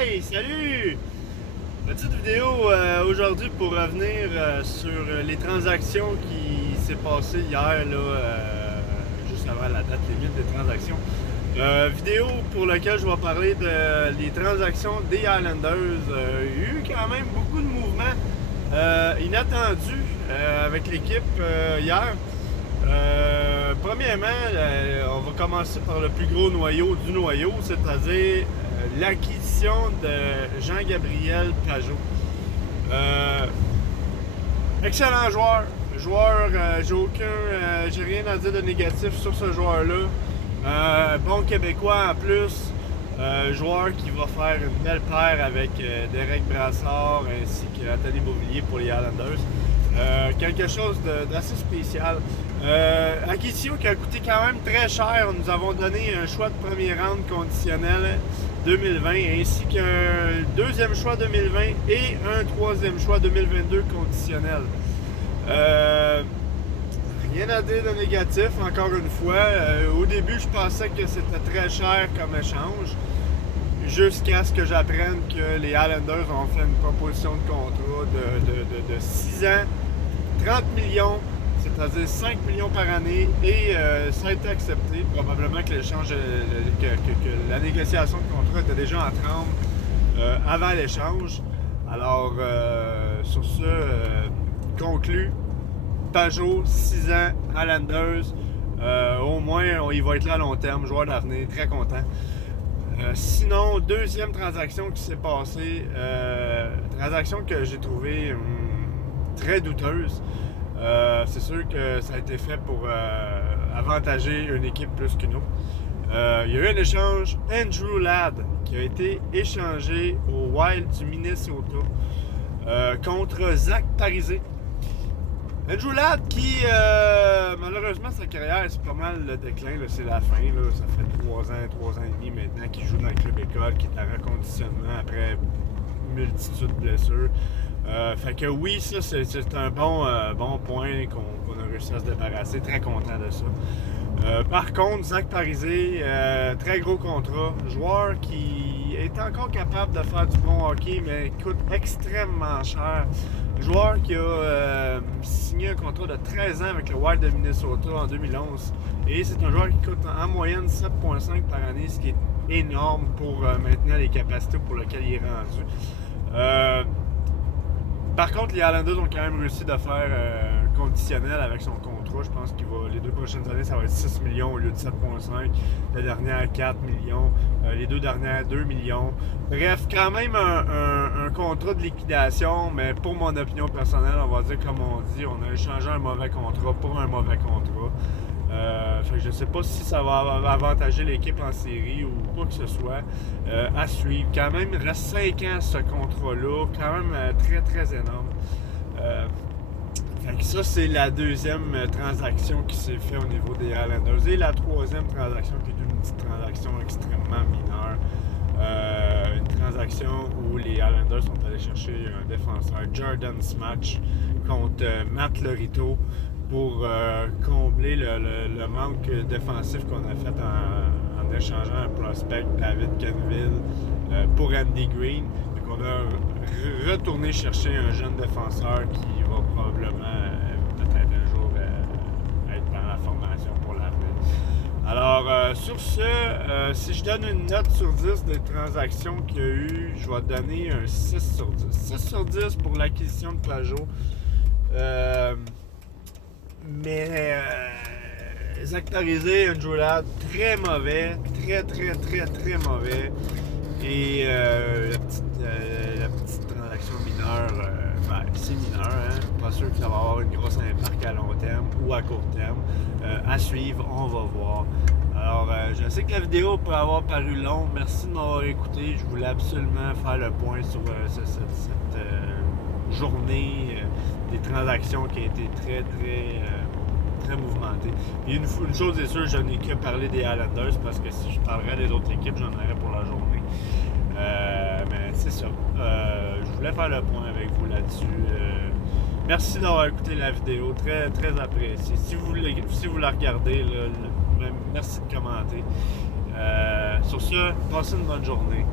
Hey, salut! Petite vidéo aujourd'hui pour revenir sur les transactions qui s'est passées hier, là, juste avant la date limite des transactions. Vidéo pour laquelle je vais parler des transactions des Islanders. Il y a eu quand même beaucoup de mouvements inattendus avec l'équipe hier. Premièrement, on va commencer par le plus gros noyau du noyau, c'est-à-dire l'acquisition de Jean-Gabriel Pageau. Excellent joueur, j'ai rien à dire de négatif sur ce joueur-là. Bon Québécois en plus, joueur qui va faire une belle paire avec Derek Brassard ainsi qu'Anthony Beauvillier pour les Islanders. Quelque chose d'assez spécial. Acquisition qui a coûté quand même très cher. Nous avons donné un choix de première ronde conditionnel 2020 ainsi qu'un deuxième choix 2020 et un troisième choix 2022 conditionnel. Rien à dire de négatif, encore une fois. Au début, je pensais que c'était très cher comme échange, jusqu'à ce que j'apprenne que les Islanders ont fait une proposition de contrat de 6 ans, 30 millions, c'est-à-dire 5 millions par année, et ça a été accepté. Probablement que l'échange, que la négociation de contrat était déjà en tremble avant l'échange. Alors, sur ce, conclu, Pageau, 6 ans, Islanders, au moins, il va être là à long terme, joueur d'avenir, très content. Sinon, deuxième transaction qui s'est passée, transaction que j'ai trouvée très douteuse. C'est sûr que ça a été fait pour avantager une équipe plus qu'une autre. Il y a eu un échange, Andrew Ladd, qui a été échangé au Wild du Minnesota contre Zach Parise. Andrew Ladd qui, malheureusement, sa carrière, c'est pas mal le déclin, là, c'est la fin. Là, ça fait 3 ans et demi maintenant qu'il joue dans le club école, qui est en reconditionnement après une multitude de blessures. Fait que oui, ça, c'est un bon point qu'on a réussi à se débarrasser. Très content de ça. Par contre, Zach Parise, très gros contrat. Joueur qui est encore capable de faire du bon hockey, mais coûte extrêmement cher. Joueur qui a signé un contrat de 13 ans avec le Wild de Minnesota en 2011. Et c'est un joueur qui coûte en moyenne 7,5 par année, ce qui est énorme pour maintenant les capacités pour lesquelles il est rendu. Par contre, les Islanders ont quand même réussi de faire un conditionnel avec son contrat. Je pense qu'il va, les 2 prochaines années, ça va être 6 millions au lieu de 7,5. La dernière, 4 millions. Les 2 dernières, 2 millions. Bref, quand même un contrat de liquidation, mais pour mon opinion personnelle, on va dire comme on dit, on a échangé un mauvais contrat pour un mauvais contrat. Fait que je ne sais pas si ça va avantager l'équipe en série ou quoi que ce soit. À suivre. Quand même, il reste 5 ans ce contrat-là. Quand même très, très énorme. Fait que ça, c'est la deuxième transaction qui s'est faite au niveau des Islanders. Et la troisième transaction, qui est une petite transaction extrêmement mineure. Une transaction où les Islanders sont allés chercher un défenseur, Jordan Smatch, contre Matt Lorito, pour combler le manque défensif qu'on a fait en échangeant un prospect, David Canville, pour Andy Green. Donc on a retourné chercher un jeune défenseur qui va probablement peut-être un jour être dans la formation pour l'avenir. Alors, sur ce, si je donne une note sur 10 des transactions qu'il y a eu, je vais donner un 6 sur 10. 6 sur 10 pour l'acquisition de Pageau. Mais Zach Parise, Andrew Ladd, très mauvais, très mauvais. Et la petite transaction mineure, c'est mineur, hein? Pas sûr que ça va avoir une grosse impact à long terme ou à court terme. À suivre, on va voir. Alors, je sais que la vidéo peut avoir paru longue. Merci de m'avoir écouté. Je voulais absolument faire le point sur cette journée des transactions qui a été très mouvementée. Et une chose est sûre, je n'ai que parlé des Islanders parce que si je parlerais des autres équipes, j'en aurais pour la journée. Mais c'est ça. Je voulais faire le point avec vous là-dessus. Merci d'avoir écouté la vidéo, très apprécié. Si vous la regardez, merci de commenter. Sur ce, passez une bonne journée.